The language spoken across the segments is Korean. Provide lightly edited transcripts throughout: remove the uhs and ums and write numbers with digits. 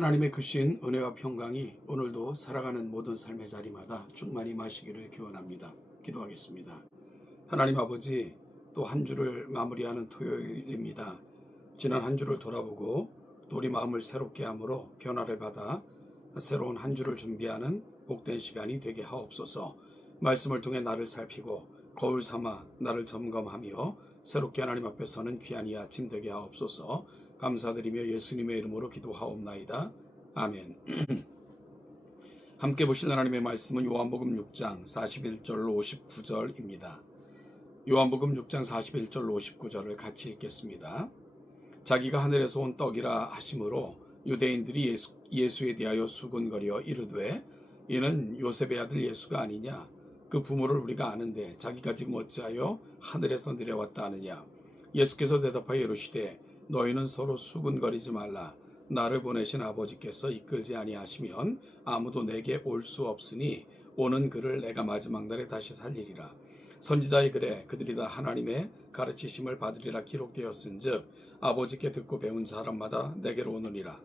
하나님의 크신 은혜와 평강이 오늘도 살아가는 모든 삶의 자리마다 충만히 마시기를 기원합니다. 기도하겠습니다. 하나님 아버지, 또 한 주를 마무리하는 토요일입니다. 지난 한 주를 돌아보고 또 우리 마음을 새롭게 함으로 변화를 받아 새로운 한 주를 준비하는 복된 시간이 되게 하옵소서. 말씀을 통해 나를 살피고 거울 삼아 나를 점검하며 새롭게 하나님 앞에 서는 귀한 이 아침 되게 하옵소서. 감사드리며 예수님의 이름으로 기도하옵나이다. 아멘. 함께 보실 하나님의 말씀은 요한복음 6장 41절로 59절입니다. 요한복음 6장 41절로 59절을 같이 읽겠습니다. 자기가 하늘에서 온 떡이라 하심으로 유대인들이 예수에 대하여 수군거리어 이르되 이는 요셉의 아들 예수가 아니냐? 그 부모를 우리가 아는데 자기가 지금 어찌하여 하늘에서 내려왔다 하느냐? 예수께서 대답하여 이르시되 너희는 서로 수군거리지 말라. 나를 보내신 아버지께서 이끌지 아니하시면 아무도 내게 올 수 없으니 오는 그를 내가 마지막 날에 다시 살리리라. 선지자의 글에 그들이 다 하나님의 가르치심을 받으리라 기록되었은즉 아버지께 듣고 배운 사람마다 내게로 오느니라.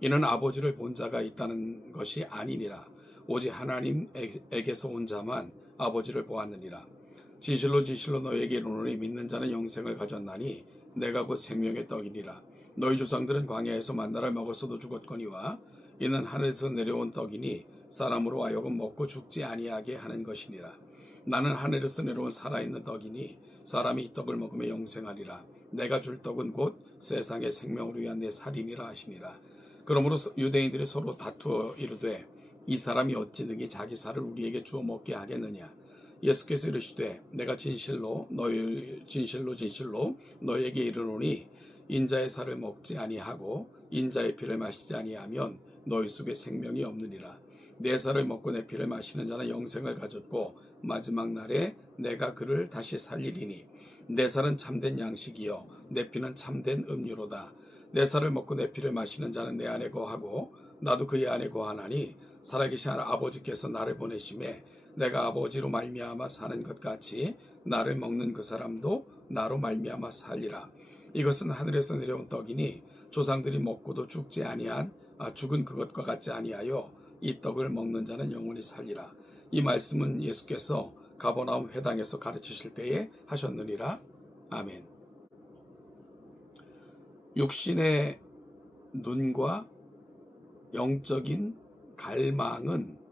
이는 아버지를 본 자가 있다는 것이 아니니라. 오직 하나님에게서 온 자만 아버지를 보았느니라. 진실로 진실로 너희에게 이르노니 믿는 자는 영생을 가졌나니 내가 곧 생명의 떡이니라. 너희 조상들은 광야에서 만나를 먹었어도 죽었거니와 이는 하늘에서 내려온 떡이니 사람으로 하여금 먹고 죽지 아니하게 하는 것이니라. 나는 하늘에서 내려온 살아있는 떡이니 사람이 이 떡을 먹으며 영생하리라. 내가 줄 떡은 곧 세상의 생명을 위한 내 살이니라 하시니라. 그러므로 유대인들이 서로 다투어 이르되 이 사람이 어찌 능히 자기 살을 우리에게 주어 먹게 하겠느냐. 예수께서 이르시되 내가 진실로 너희에게 이르노니 인자의 살을 먹지 아니하고 인자의 피를 마시지 아니하면 너희 속에 생명이 없느니라. 내 살을 먹고 내 피를 마시는 자는 영생을 가졌고 마지막 날에 내가 그를 다시 살리리니 내 살은 참된 양식이요 내 피는 참된 음료로다. 내 살을 먹고 내 피를 마시는 자는 내 안에 거하고 나도 그의 안에 거하나니 살아계신 아버지께서 나를 보내심에 내가 아버지로 말미암아 사는 것 같이 나를 먹는 그 사람도 나로 말미암아 살리라. 이것은 하늘에서 내려온 떡이니 조상들이 먹고도 죽지 아니한 죽은 그것과 같지 아니하여 이 떡을 먹는 자는 영원히 살리라. 이 말씀은 예수께서 가버나움 회당에서 가르치실 때에 하셨느니라. 아멘. 육신의 눈과 영적인 갈망은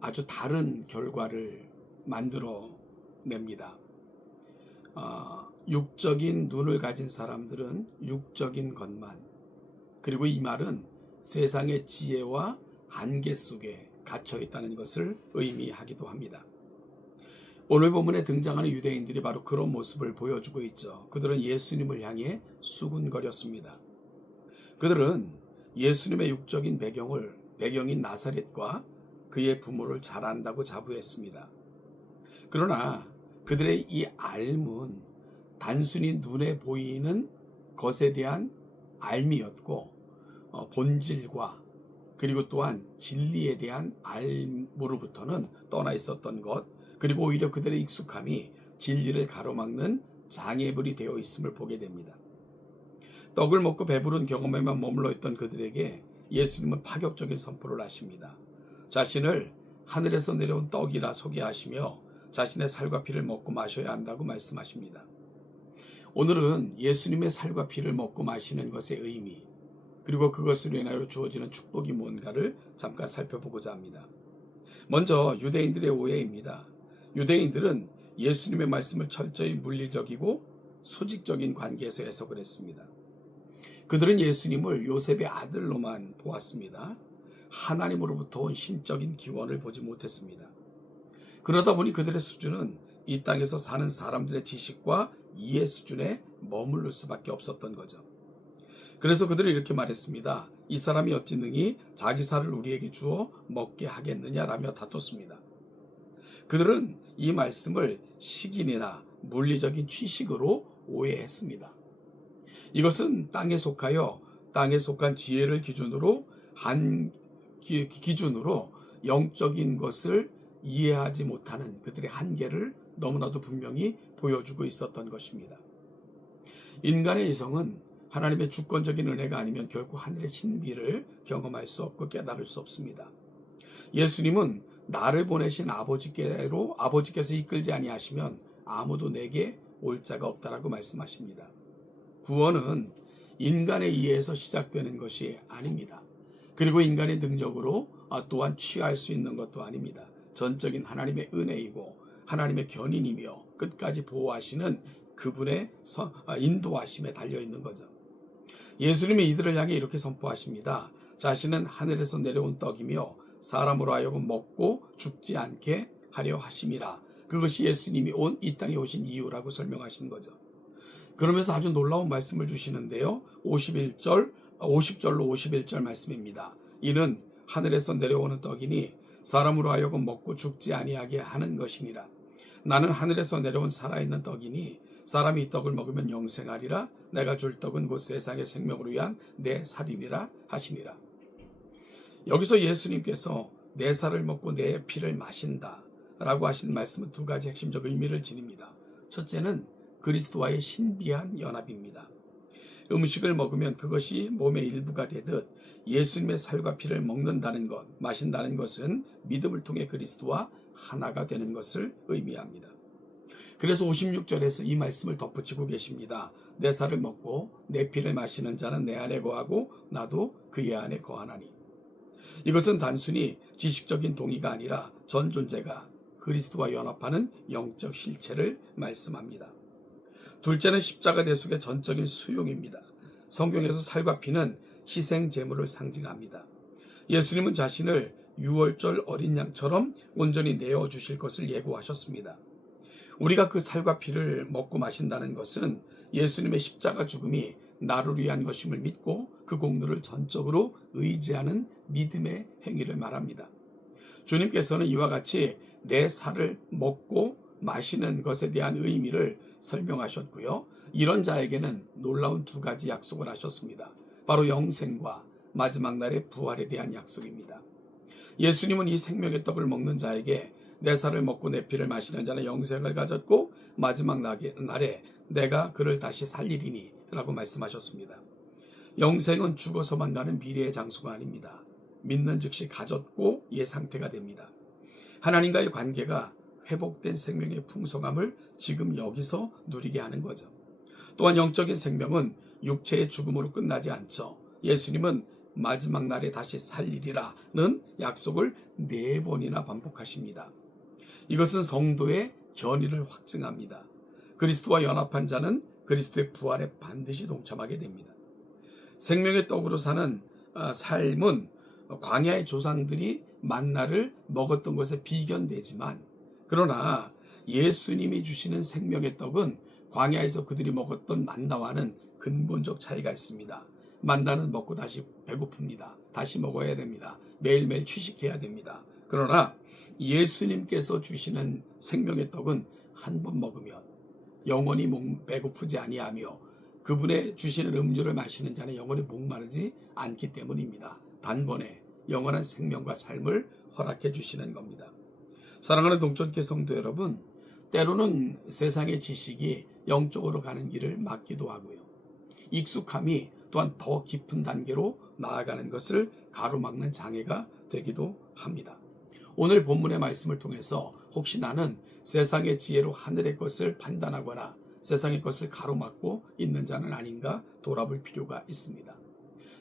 아주 다른 결과를 만들어냅니다. 육적인 눈을 가진 사람들은 육적인 것만, 그리고 이 말은 세상의 지혜와 한계 속에 갇혀 있다는 것을 의미하기도 합니다. 오늘 본문에 등장하는 유대인들이 바로 그런 모습을 보여주고 있죠. 그들은 예수님을 향해 수군거렸습니다. 그들은 예수님의 육적인 배경인 나사렛과 그의 부모를 잘 안다고 자부했습니다. 그러나 그들의 이 알문, 단순히 눈에 보이는 것에 대한 알미였고 본질과 그리고 또한 진리에 대한 알무로부터는 떠나 있었던 것, 그리고 오히려 그들의 익숙함이 진리를 가로막는 장애물이 되어 있음을 보게 됩니다. 떡을 먹고 배부른 경험에만 머물러 있던 그들에게 예수님은 파격적인 선포를 하십니다. 자신을 하늘에서 내려온 떡이라 소개하시며 자신의 살과 피를 먹고 마셔야 한다고 말씀하십니다. 오늘은 예수님의 살과 피를 먹고 마시는 것의 의미, 그리고 그것으로 인하여 주어지는 축복이 뭔가를 잠깐 살펴보고자 합니다. 먼저 유대인들의 오해입니다. 유대인들은 예수님의 말씀을 철저히 물리적이고 수직적인 관계에서 해석을 했습니다. 그들은 예수님을 요셉의 아들로만 보았습니다. 하나님으로부터 온 신적인 기원을 보지 못했습니다. 그러다 보니 그들의 수준은 이 땅에서 사는 사람들의 지식과 이해 수준에 머무를 수밖에 없었던 거죠. 그래서 그들은 이렇게 말했습니다. 이 사람이 어찌 능히 자기 살을 우리에게 주어 먹게 하겠느냐라며 다퉜습니다. 그들은 이 말씀을 식인이나 물리적인 취식으로 오해했습니다. 이것은 땅에 속한 지혜를 기준으로 영적인 것을 이해하지 못하는 그들의 한계를 너무나도 분명히 보여주고 있었던 것입니다. 인간의 이성은 하나님의 주권적인 은혜가 아니면 결코 하늘의 신비를 경험할 수 없고 깨달을 수 없습니다. 예수님은 나를 보내신 아버지께서 이끌지 아니하시면 아무도 내게 올 자가 없다라고 말씀하십니다. 구원은 인간에 의해서 시작되는 것이 아닙니다. 그리고 인간의 능력으로 또한 취할 수 있는 것도 아닙니다. 전적인 하나님의 은혜이고 하나님의 견인이며 끝까지 보호하시는 그분의 인도하심에 달려있는 거죠. 예수님이 이들을 향해 이렇게 선포하십니다. 자신은 하늘에서 내려온 떡이며 사람으로 하여금 먹고 죽지 않게 하려 하심이라. 그것이 예수님이 이 땅에 오신 이유라고 설명하신 거죠. 그러면서 아주 놀라운 말씀을 주시는데요. 50절로 51절 말씀입니다. 이는 하늘에서 내려오는 떡이니 사람으로 하여금 먹고 죽지 아니하게 하는 것이니라. 나는 하늘에서 내려온 살아있는 떡이니 사람이 이 떡을 먹으면 영생하리라. 내가 줄 떡은 곧 세상의 생명을 위한 내 살이니라 하시니라. 여기서 예수님께서 내 살을 먹고 내 피를 마신다 라고 하신 말씀은 두 가지 핵심적 의미를 지닙니다. 첫째는 그리스도와의 신비한 연합입니다. 음식을 먹으면 그것이 몸의 일부가 되듯 예수님의 살과 피를 먹는다는 것, 마신다는 것은 믿음을 통해 그리스도와 하나가 되는 것을 의미합니다. 그래서 56절에서 이 말씀을 덧붙이고 계십니다. 내 살을 먹고 내 피를 마시는 자는 내 안에 거하고 나도 그의 안에 거하나니. 이것은 단순히 지식적인 동의가 아니라 전 존재가 그리스도와 연합하는 영적 실체를 말씀합니다. 둘째는 십자가 대속의 전적인 수용입니다. 성경에서 살과 피는 희생 제물을 상징합니다. 예수님은 자신을 유월절 어린 양처럼 온전히 내어주실 것을 예고하셨습니다. 우리가 그 살과 피를 먹고 마신다는 것은 예수님의 십자가 죽음이 나를 위한 것임을 믿고 그 공로를 전적으로 의지하는 믿음의 행위를 말합니다. 주님께서는 이와 같이 내 살을 먹고 마시는 것에 대한 의미를 설명하셨고요. 이런 자에게는 놀라운 두 가지 약속을 하셨습니다. 바로 영생과 마지막 날의 부활에 대한 약속입니다. 예수님은 이 생명의 떡을 먹는 자에게 내 살을 먹고 내 피를 마시는 자는 영생을 가졌고 마지막 날에 내가 그를 다시 살리리니 라고 말씀하셨습니다. 영생은 죽어서만 가는 미래의 장소가 아닙니다. 믿는 즉시 가졌고 상태가 됩니다. 하나님과의 관계가 회복된 생명의 풍성함을 지금 여기서 누리게 하는 거죠. 또한 영적인 생명은 육체의 죽음으로 끝나지 않죠. 예수님은 마지막 날에 다시 살리리라는 약속을 4번이나 반복하십니다. 이것은 성도의 견인을 확증합니다. 그리스도와 연합한 자는 그리스도의 부활에 반드시 동참하게 됩니다. 생명의 떡으로 사는 삶은 광야의 조상들이 만나를 먹었던 것에 비견되지만, 그러나 예수님이 주시는 생명의 떡은 광야에서 그들이 먹었던 만나와는 근본적 차이가 있습니다. 만나는 먹고 다시 배고픕니다. 다시 먹어야 됩니다. 매일매일 취식해야 됩니다. 그러나 예수님께서 주시는 생명의 떡은 한 번 먹으면 영원히 배고프지 아니하며 그분의 주시는 음료를 마시는 자는 영원히 목마르지 않기 때문입니다. 단번에 영원한 생명과 삶을 허락해 주시는 겁니다. 사랑하는 동천교 성도 여러분, 때로는 세상의 지식이 영적으로 가는 길을 막기도 하고요. 익숙함이 또한 더 깊은 단계로 나아가는 것을 가로막는 장애가 되기도 합니다. 오늘 본문의 말씀을 통해서 혹시 나는 세상의 지혜로 하늘의 것을 판단하거나 세상의 것을 가로막고 있는 자는 아닌가 돌아볼 필요가 있습니다.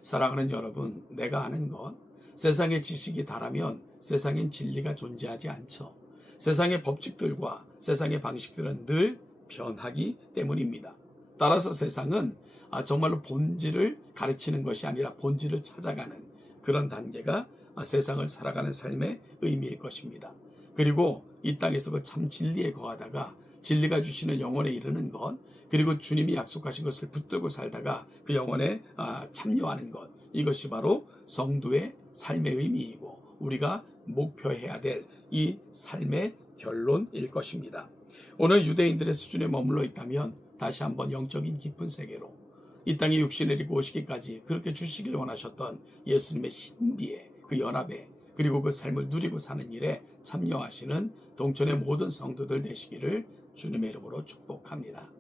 사랑하는 여러분, 내가 아는 것, 세상의 지식이 다라면 세상엔 진리가 존재하지 않죠. 세상의 법칙들과 세상의 방식들은 늘 변하기 때문입니다. 따라서 세상은 정말로 본질을 가르치는 것이 아니라 본질을 찾아가는 그런 단계가 세상을 살아가는 삶의 의미일 것입니다. 그리고 이 땅에서 그 참 진리에 거하다가 진리가 주시는 영혼에 이르는 것, 그리고 주님이 약속하신 것을 붙들고 살다가 그 영혼에 참여하는 것, 이것이 바로 성도의 삶의 의미이고 우리가 목표해야 될 이 삶의 결론일 것입니다. 오늘 유대인들의 수준에 머물러 있다면 다시 한번 영적인 깊은 세계로 이 땅에 육신을 입고 오시기까지 그렇게 주시길 원하셨던 예수님의 신비의 그 연합에, 그리고 그 삶을 누리고 사는 일에 참여하시는 동천의 모든 성도들 되시기를 주님의 이름으로 축복합니다.